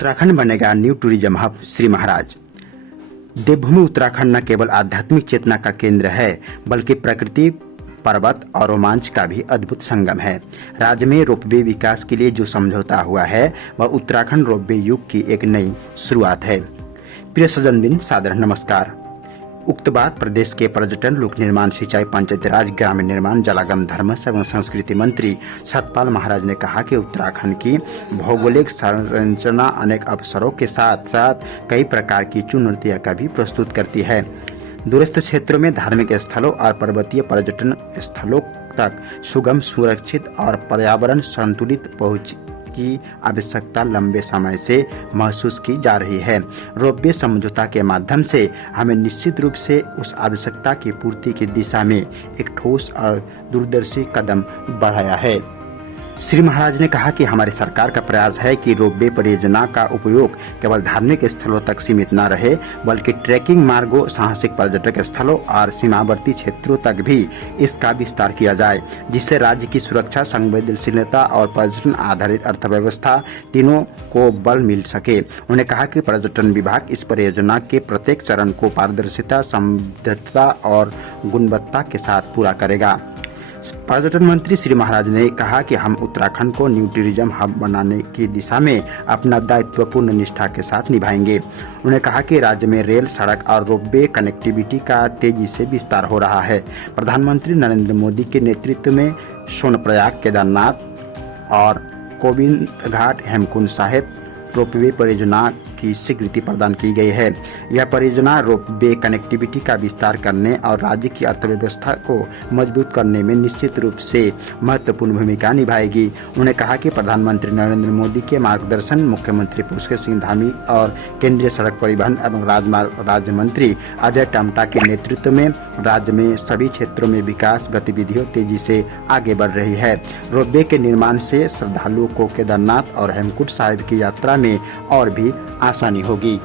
उत्तराखंड बनेगा new tourism hub. Shri Maharaj. देवभूमि उत्तराखंड न केवल आध्यात्मिक चेतना का केंद्र है बल्कि प्रकृति, पर्वत और रोमांच का भी अद्भुत संगम है। राज्य में रोपवे विकास के लिए जो समझौता हुआ है वह उत्तराखंड रोपवे युग की एक नई शुरुआत है। प्रिय सज्जनबिन, सादर नमस्कार। उक्त बात प्रदेश के पर्यटन, लोक निर्माण, सिंचाई, पंचायती राज, ग्रामीण निर्माण, जलागम, धर्म एवं संस्कृति मंत्री सतपाल महाराज ने कहा कि उत्तराखंड की भौगोलिक संरचना अनेक अवसरों के साथ साथ कई प्रकार की चुनौतियां का भी प्रस्तुत करती है। दूरस्थ क्षेत्रों में धार्मिक स्थलों और पर्वतीय पर्यटन स्थलों तक सुगम, सुरक्षित और पर्यावरण संतुलित पहुंच की आवश्यकता लंबे समय से महसूस की जा रही है। रोपवे समझौता के माध्यम से हमें निश्चित रूप से उस आवश्यकता की पूर्ति की दिशा में एक ठोस और दूरदर्शी कदम बढ़ाया है। श्री महाराज ने कहा कि हमारी सरकार का प्रयास है कि रोपवे परियोजना का उपयोग केवल धार्मिक स्थलों तक सीमित न रहे बल्कि ट्रैकिंग मार्गों, साहसिक पर्यटक स्थलों और सीमावर्ती क्षेत्रों तक भी इसका विस्तार किया जाए, जिससे राज्य की सुरक्षा, संवेदनशीलता और पर्यटन आधारित अर्थव्यवस्था तीनों को बल मिल सके। उन्होंने कहा कि पर्यटन विभाग इस परियोजना के प्रत्येक चरण को पारदर्शिता, समृद्धता और गुणवत्ता के साथ पूरा करेगा। पर्यटन मंत्री श्री महाराज ने कहा कि हम उत्तराखंड को न्यू टूरिज्म हब बनाने की दिशा में अपना दायित्व पूर्ण निष्ठा के साथ निभाएंगे। उन्होंने कहा कि राज्य में रेल, सड़क और रोपवे कनेक्टिविटी का तेजी से विस्तार हो रहा है। प्रधानमंत्री नरेंद्र मोदी के नेतृत्व में सोनप्रयाग, केदारनाथ और गोविंद घाट हेमकुंड साहिब रोपवे परियोजना की स्वीकृति प्रदान की गई है। यह परियोजना रोपवे कनेक्टिविटी का विस्तार करने और राज्य की अर्थव्यवस्था को मजबूत करने में निश्चित रूप से महत्वपूर्ण भूमिका निभाएगी। उन्होंने कहा कि प्रधानमंत्री नरेंद्र मोदी के मार्गदर्शन, मुख्यमंत्री पुष्कर सिंह धामी और केंद्रीय सड़क परिवहन एवं राजमार्ग राज्य मंत्री अजय टम्टा के नेतृत्व में राज्य में सभी क्षेत्रों में विकास गतिविधियों तेजी से आगे बढ़ रही है। रोपवे के निर्माण से श्रद्धालुओं को केदारनाथ और हेमकुंड साहिब की यात्रा में और भी आसानी होगी।